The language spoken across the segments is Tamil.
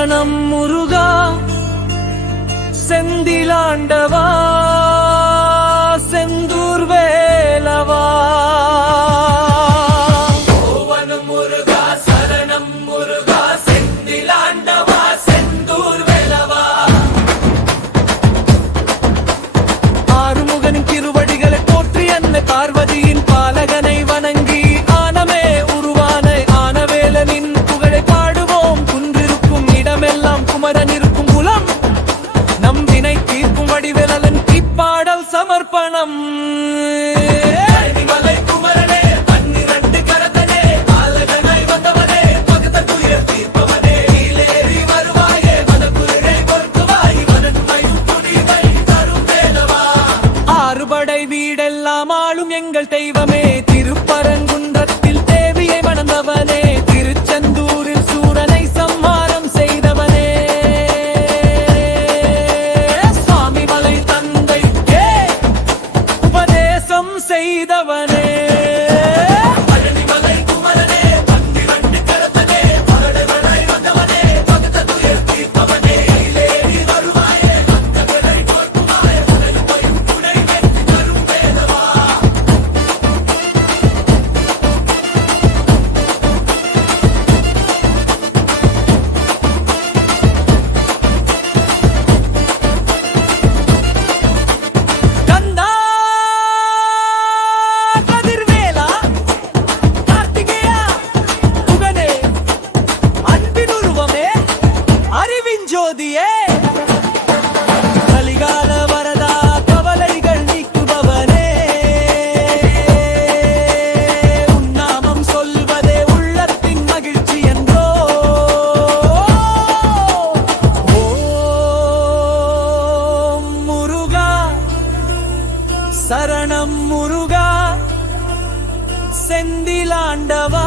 சரணம் முருகா செந்திலாண்டவா? வணக்கம் சரணம் முருகா செந்திலாண்டவா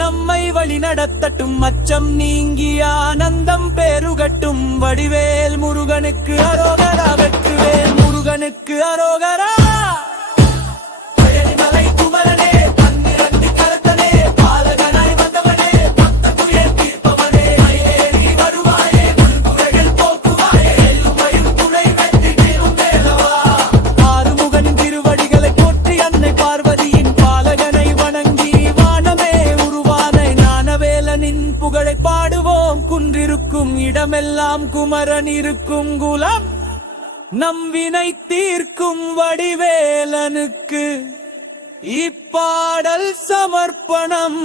நம்மை வழி நடத்தட்டும். அச்சம் நீங்கி ஆனந்தம் பேருகட்டும். வடிவேல் முருகனுக்கு அரோகராவே இருக்கும் இடமெல்லாம் குமரன் இருக்கும் குலம். நம் வினை தீர்க்கும் வடிவேலனுக்கு இப்பாடல் சமர்ப்பணம்.